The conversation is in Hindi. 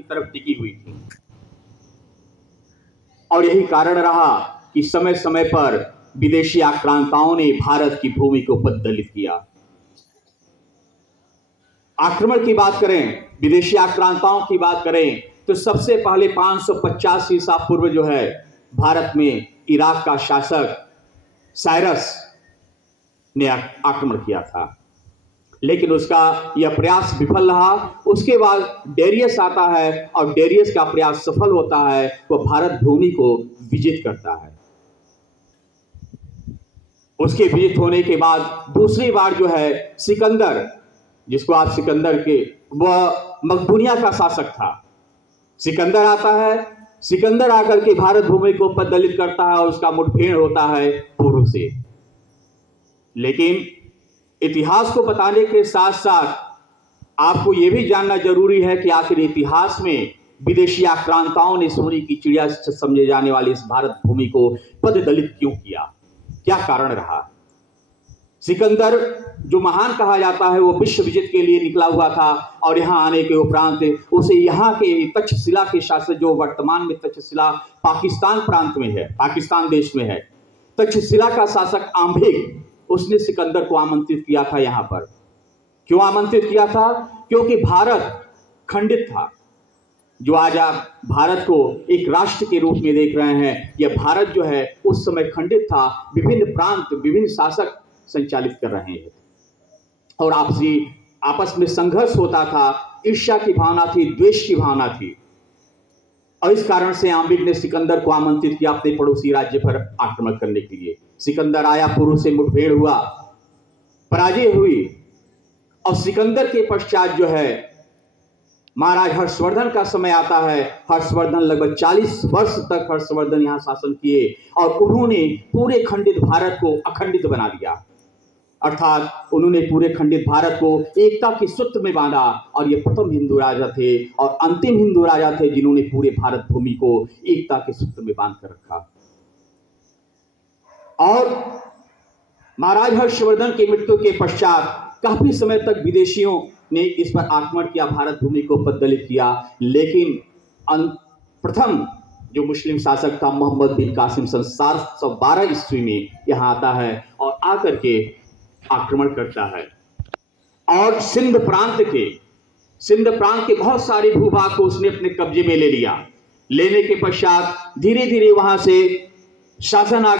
की तरफ टिकी हुई थी। और यही कारण रहा कि समय समय पर विदेशी आक्रांताओं ने भारत की भूमि को पद्दलित किया। आक्रमण की बात करें, विदेशी आक्रांताओं की बात करें, तो सबसे पहले 550 ईसा पूर्व जो है भारत में इराक का शासक साइरस ने आक्रमण किया था, लेकिन उसका यह प्रयास विफल रहा। उसके बाद डेरियस आता है और डेरियस का प्रयास सफल होता है, वह भारत भूमि को विजित करता है। उसके विजित होने के बाद दूसरी बार जो है सिकंदर, जिसको आप सिकंदर के, वह मकदूनिया का शासक था। सिकंदर आता है, सिकंदर आकर के भारत भूमि को पद्दलित करता है और उसका मुठभेड़ होता है पूर्व से। लेकिन इतिहास को बताने के साथ साथ आपको यह भी जानना जरूरी है कि आखिर इतिहास में विदेशी आक्रांताओं ने सोने की चिड़िया समझे जाने वाली इस भारत भूमि को पद्दलित क्यों किया, क्या कारण रहा। सिकंदर जो महान कहा जाता है, वो विश्व विजित के लिए निकला हुआ था और यहां आने के उपरांत उसे यहां के तक्षशिला के शासक, जो वर्तमान में तक्षशिला पाकिस्तान प्रांत में है, पाकिस्तान देश में है, तक्षशिला का शासक आम्भिक, उसने सिकंदर को आमंत्रित किया था यहां पर। क्यों आमंत्रित किया था? क्योंकि भारत खंडित था। जो आज आप भारत को एक राष्ट्र के रूप में देख रहे हैं, यह भारत जो है उस समय खंडित था। विभिन्न प्रांत, विभिन्न शासक संचालित कर रहे हैं और आपस में संघर्ष होता था। ईर्ष्या की भावना थी, द्वेष की भावना थी, और इस कारण से आम्बिक ने सिकंदर को आमंत्रित किया अपने पड़ोसी राज्य पर आक्रमण करने के लिए। सिकंदर आया, पूर्व से मुठभेड़ हुआ, पराजय हुई, और सिकंदर के पश्चात जो है महाराज हर्षवर्धन का समय आता है। हर्षवर्धन लगभग 40 वर्ष तक हर्षवर्धन यहां शासन किए और उन्होंने पूरे खंडित भारत को अखंडित बना दिया, अर्थात उन्होंने पूरे खंडित भारत को एकता के सूत्र में बांधा। और ये प्रथम हिंदू राजा थे और अंतिम हिंदू राजा थे जिन्होंने पूरे भारत भूमि को एकता के सूत्र में बांध कर रखा। और महाराज हर्षवर्धन की मृत्यु के पश्चात काफी समय तक विदेशियों ने इस पर आक्रमण किया, भारत भूमि को पद्दलित किया। लेकिन प्रथम जो मुस्लिम शासक था मोहम्मद बिन कासिम 712 ईस्वी में यहां आता है और आकर के आक्रमण करता है और सिंध प्रांत के बहुत सारे भूभाग को उसने अपने कब्जे में ले लिया। लेने के पश्चात धीरे धीरे वहां से शासन